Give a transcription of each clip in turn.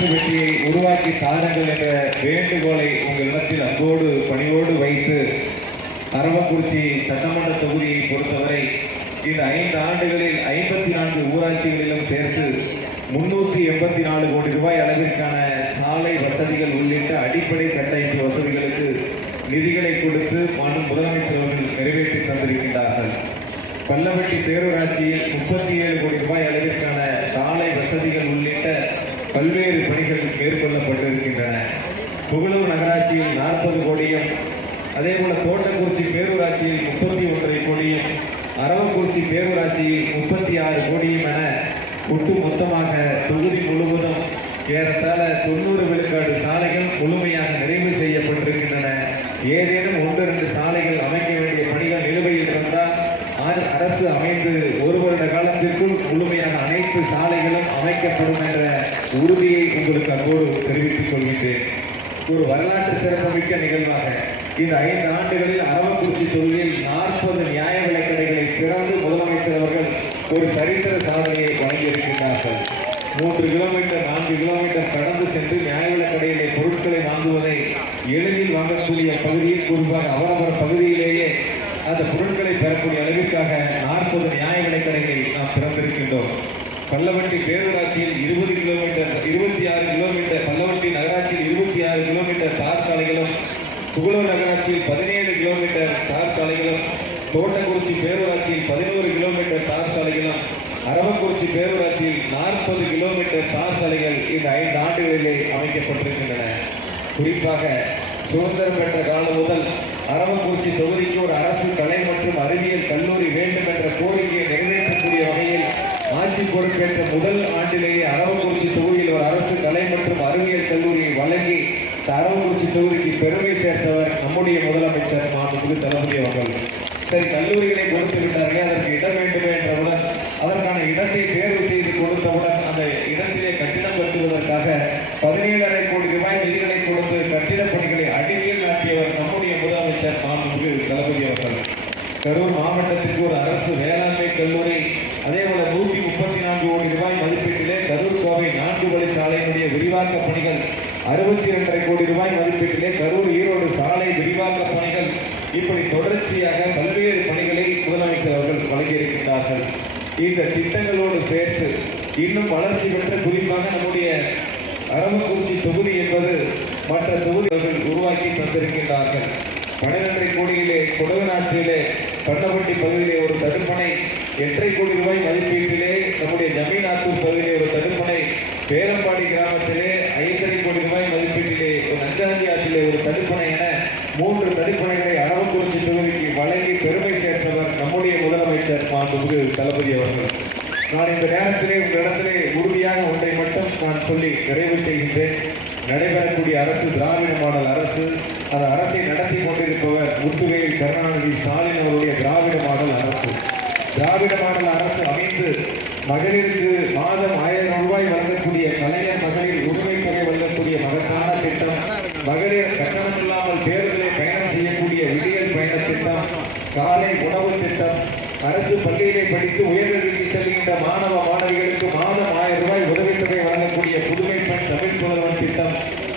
வரலாற்று வெற்றியை உருவாக்கி தாருங்கள் என்ற வேண்டுகோளை உங்களிடத்தில் அன்போடு பணியோடு வைத்து அரவக்குறிச்சி சட்டமன்ற தொகுதியை பொறுத்தவரை இந்த 5 ஆண்டுகளில் 54 ஊராட்சிகளிலும் சேர்த்து 384 கோடி ரூபாய் அளவிற்கான சாலை வசதிகள் உள்ளிட்ட அடிப்படை கட்டமைப்பு வசதிகளுக்கு நிதிகளை கொடுத்து மாண்பு முதலமைச்சர் அவர்கள் நிறைவேற்றி தந்திருக்கின்றார்கள். பல்லவட்டி பேரூராட்சியில் 37 கோடி ரூபாய் அளவிற்கான சாலை வசதிகள் உள்ளிட்ட பல்வேறு பணிகள் மேற்கொள்ளப்பட்டிருக்கின்றன. புகழூர் நகராட்சியில் 40 கோடியும், அதேபோல தோட்டக்குறிச்சி பேரூராட்சியில் 31 கோடியும், அரவக்குறிச்சி பேரூராட்சியில் 36 கோடியும் என ஒட்டு மொத்தமாக தொகுதி முழுவதும் ஏறத்தாழ 90 விழுக்காடு சாலைகள் முழுமையாக நிறைவு செய்யப்பட்டிருக்கின்றன. ஏதேனும் 1-2 சாலைகள் அமைக்க வேண்டிய பணிகள் நிலுவையில் இருந்தால் அரசு அமைந்து 1 வருட காலத்திற்குள் முழுமையாக அனைத்து சாலைகளும் அமைக்கப்படும் என்ற உறுதியை உங்களுக்கு அன்போடு தெரிவித்துக் கொள்கின்றேன். ஒரு வரலாற்று சிறப்புமிக்க நிகழ்வாக இந்த 5 ஆண்டுகளில் அரவக்குறிச்சி தொகுதியில் 40 நியாய விலைக் கடைகளை திறந்து முதலமைச்சர் அவர்கள் ஒரு சரித்திர சாதனையை வழங்கியிருக்கின்றார்கள். 3 கிலோமீட்டர் 4 கிலோமீட்டர் கடந்து சென்று நியாய விலைக் கடையிலே பொருட்களை வாங்குவதை எளிதில் வாங்கக்கூடிய பகுதியில், குறிப்பாக அவரவர் பகுதியிலேயே அந்த பொருட்களை பெறக்கூடிய அளவிற்காக 40 நியாய விலைக் கடைகளை நாம் திறந்திருக்கின்றோம். பல்லவட்டி பேரூராட்சியில் 20 கிலோமீட்டர் 26 கிலோமீட்டர், பல்லவட்டி நகராட்சியில் 26 கிலோமீட்டர் தார் சாலைகளும், புகழூர் நகராட்சியில் 17 கிலோமீட்டர் தார் சாலைகளும், தோட்டக்குறிச்சி பேரூராட்சியில் 11 கிலோமீட்டர் தார் சாலைகளும், அரவக்குறிச்சி பேரூராட்சியில் 40 கிலோமீட்டர் தார் சாலைகள் இந்த 5 ஆண்டுகளிலே அமைக்கப்பட்டிருக்கின்றன. குறிப்பாக சுதந்திரம் பெற்ற காலம் முதல் அரவக்குறிச்சி தொகுதிக்கு ஒரு அரசு கலை மற்றும் அறிவியல் கல்லூரி வேண்டும் என்ற கோரிக்கையை நிறைவேற்றக்கூடிய வகையில் ஆட்சி பொறுப்பேற்ற முதல் ஆண்டிலேயே அரவக்குறிச்சி தொகுதியில் ஒரு அரசு கலை மற்றும் அறிவியல் கல்லூரியை வழங்கி அரவக்குறிச்சி தொகுதிக்கு பெருமை சேர்த்தவர் நம்முடைய முதலமைச்சர் மாண்புமிகு தளபதி அவர்கள். சரி, கல்லூரிகளை கொடுத்து விட்டார்களே, அதற்கு இடம் வேண்டுமே என்றவுடன் அதற்கான இடத்தை தேர்வு செய்து கொடுத்தவுடன் அந்த இடத்திலே கட்டிடம் கட்டுவதற்காக 17,5 கோடி ரூபாய் நிதிகளை கொடுத்து கட்டிடப் பணிகளை அடிக்கல் நாட்டியவர் நம்முடைய முதலமைச்சர் மாண்புமிகு தளபதி அவர்கள். கரூர் மாவட்டத்திற்கு ஒரு அரசு வேளாண்மை கல்லூரி, அதேபோல 134 கோடி ரூபாய் மதிப்பீட்டிலே கரூர் கோவை 4 வழி சாலையினுடைய விரிவாக்க பணிகள், 62,5 கோடி ரூபாய் மதிப்பீட்டிலே கரூர் ஈரோடு சாலை விரிவாக்க பணிகள், இப்படி தொடர்ச்சியாக பல்வேறு பணிகளை முதலமைச்சர் அவர்கள் வழங்கியிருக்கிறார்கள். இந்த திட்டங்களோடு சேர்த்து இன்னும் வளர்ச்சி பெற்ற, குறிப்பாக நம்முடைய அரவக்குறிச்சி தொகுதி என்பது மற்ற தொகுதிகள் உருவாக்கி தந்திருக்கின்றார்கள். 12,5 கோடியிலே கொடுவநாட்டிலே பண்டப்பட்டி பகுதியிலே ஒரு தடுப்பணை, 8,5 கோடி ரூபாய் மதிப்பீட்டிலே நம்முடைய ஜமீனாத்தூர் பகுதியிலே ஒரு தடுப்பணை, பேரம்பாடி கிராமத்திலே 5,5 கோடி ரூபாய் மதிப்பீட்டிலே நஞ்சாஞ்சி ஆற்றிலே ஒரு தடுப்பணை என 3 தடுப்பணைகளை அரவக்குறிச்சி தொகுதிக்கு வழங்கி பெருமை சேர்த்தவர் நம்முடைய முதலமைச்சர் மாண்புமிகு தளபதி அவர்கள். நான் இந்த நேரத்திலே உங்களிடத்திலே உறுதியாக ஒன்றை மட்டும் நான் சொல்லி நிறைவு செய்கின்றேன். நடைபெறக்கூடிய அரசு திராவிட மாடல் அரசு. அந்த அரசை நடத்தி கொண்டிருப்பவர் முத்துவேல் கருணாநிதி ஸ்டாலின் அவருடைய திராவிட மாடல் அரசு. திராவிட மாடல் அரசு அமைந்து மகளிருக்கு மாதம் 1000 ரூபாய் வழங்கக்கூடிய கலைஞர் மகளிர் உரிமை தொகை வழங்கக்கூடிய மகத்தான திட்டம், மகளிர் கட்டணமில்லாமல் பேருந்திலே பயணம் செய்யக்கூடிய விடியல் பயண திட்டம், காலை உணவு திட்டம், அரசு பள்ளியிலே படித்து உயர்கல்விக்கு செல்கின்ற மாணவ மாணவிகளுக்கு மாதம் 1000 ரூபாய் உதவித்தொகை வழங்கக்கூடிய புதுமை பெண் தமிழ் புதல்வன் திட்டம்,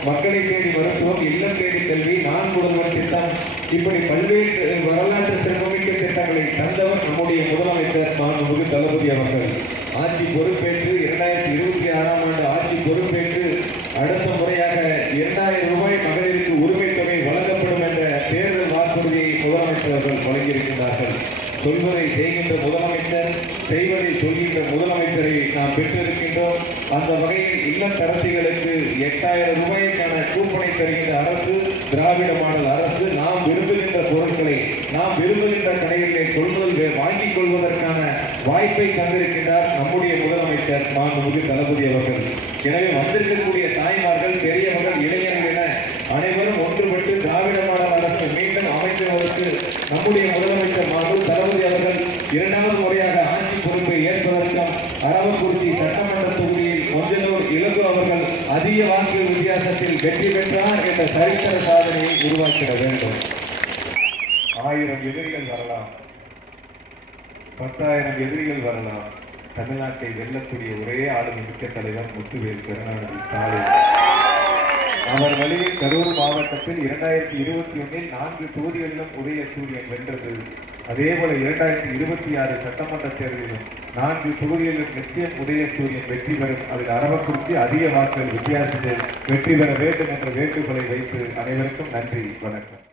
மக்களை தேடி மருத்துவம், இல்லம் தேடி கல்வி, நான் புதல்வன் திட்டம், இப்படி பல்வேறு வரலாற்று சிறப்புமிக்க திட்டங்களை தந்தவர் நம்முடைய முதலமைச்சர் மாண்புமிகு தளபதி அவர்கள். ஆட்சி பொறுப்பேற்று 2026ஆம் ஆண்டு ஆட்சி பொறுப்பேற்று அடுத்த முறையாக 2,000 ரூபாய் மகளிருக்கு உரிமை தொகை வழங்கப்படும் என்ற தேர்தல் வாக்குறுதியை முதலமைச்சர் அவர்கள் வழங்கியிருக்கிறார்கள். சொல்வதை செய்கின்ற முதலமைச்சர், செய்வதை சொல்கின்ற முதலமைச்சரை நாம் பெற்றிருக்கின்றோம். அந்த வகையில் இல்லத்தரசிகளுக்கு 8,000 ரூபாய்க்கான கூப்பனை தருகின்ற அரசு திராவிட மாடல் அரசு. நாம் விரும்புகின்ற பொருட்களை நாம் விரும்புகின்ற கடைகளிலே கொள்முதல் வாங்கிக் கொள்வதற்கான வாய்ப்பை தந்திருக்கின்றார் நம்முடைய முதலமைச்சர் மாண்புமிகு தளபதி அவர்கள். எனவே வந்திருக்கக்கூடிய தாய்மார்கள், பெரியவர்கள், இளைஞர்கள் என அனைவரும் ஒன்றுபட்டு திராவிட மாடல் அரசு மீண்டும் அமைப்பதற்கு நம்முடைய முதலமைச்சர் மாண்பு தளபதி அவர்கள் 2வது முறையாக ஆட்சி பொறுப்பை ஏற்பதற்கும் அரவக்குறிச்சி சட்டமன்ற தொகுதியில் கொஞ்சலூர் இலகு அவர்கள் அதிக வாக்கு வித்தியாசத்தில் வெற்றி பெற்றார் என்ற சரித்திர சாதனையை உருவாக்கிட வேண்டும். 1000 எதிரிகள் வரலாம், 10,000 எதிரிகள் வரலாம், தமிழ்நாட்டை வெல்லக்கூடிய ஒரே ஆளுமை மிக்க தலைவர் முத்துவேல் கருணாநிதி ஸ்டாலின். அவர் வழியில் கரூர் மாவட்டத்தில் 2021 4 தொகுதிகளிலும் உதயசூரியன் வென்றது. அதேபோல 2026 சட்டமன்ற தேர்தலிலும் 4 தொகுதிகளிலும் நிச்சயம் உதயசூரியன் வெற்றி பெறும். அதில் அரவக்குறிச்சி அதிக வாக்குகள் வித்தியாசத்தில் வெற்றி பெற வேண்டும் என்ற வேண்டுகோளை வைத்து அனைவருக்கும் நன்றி, வணக்கம்.